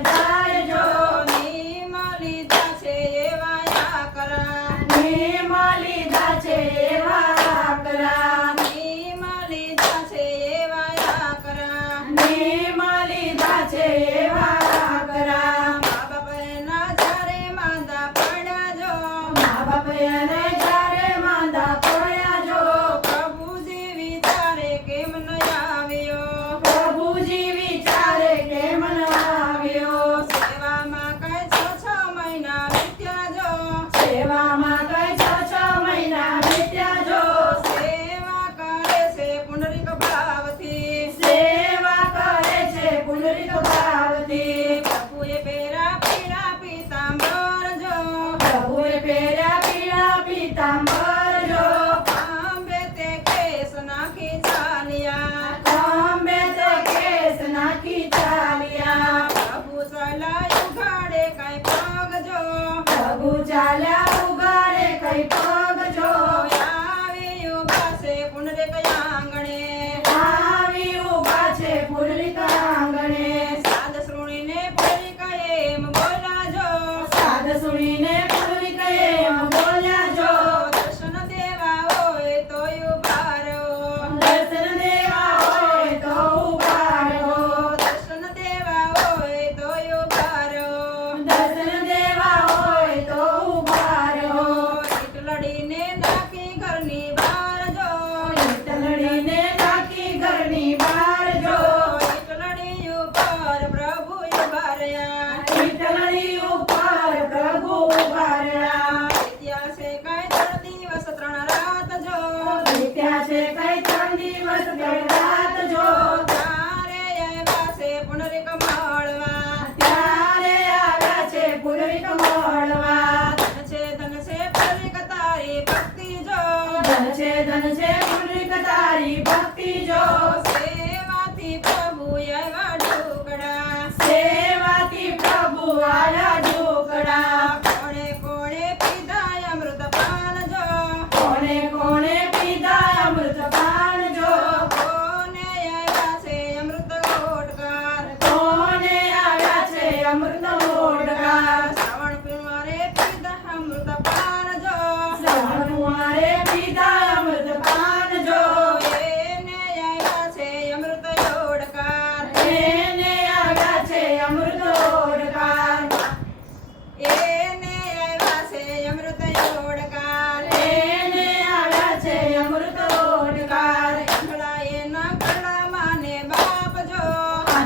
くだ tá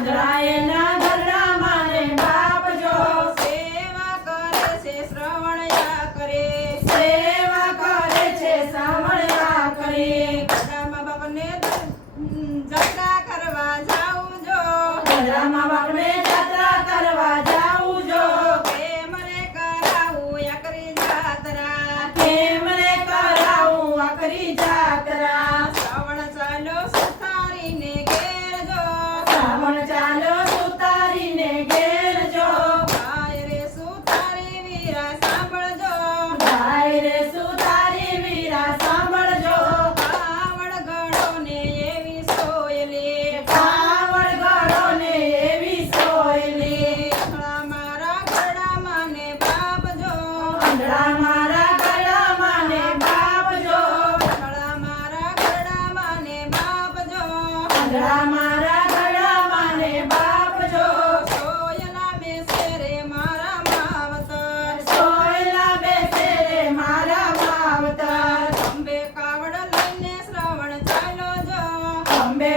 ચંદ્રાયના ધરણા માને બાપ જો. સેવા કરે છે શ્રવણયા કરે. સેવા કરે છે શ્રવણયા કરે. ગઢામાં બાપને જતા કરવા જાઉં જો. ગઢામાં બાપને વાંદરા મારા બાપ જો. સોયલા બેસે મારા માવતર. સોયલા બેસે મારા માવતર. અંબે લઈને શ્રાવણ ચાલ્યો જો. અંબે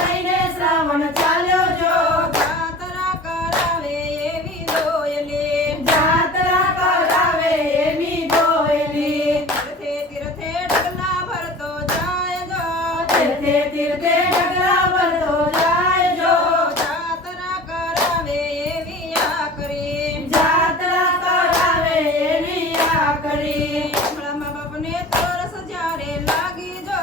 લઈને શ્રાવણ ચાલ્યો જો. જાતરા કરાવે એવી દોયલી. જાતરા કરાવે એવી દોયલી. તીર્થે તીર્થે તીર્થે કરાવે એવી કરી જાતરા કરાવે એવી આ કરી હમણાં બાપને લાગી જો.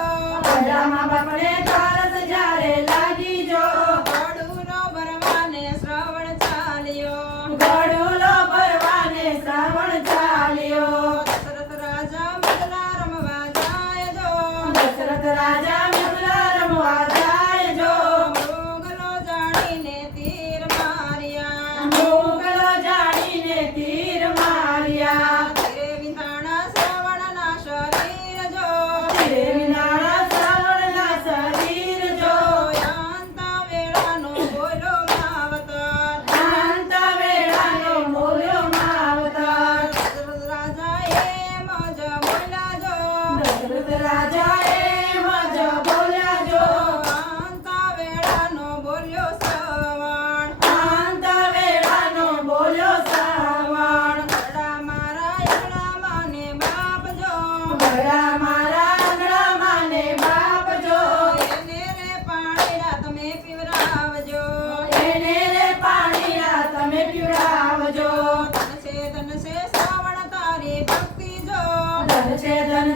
Jayadan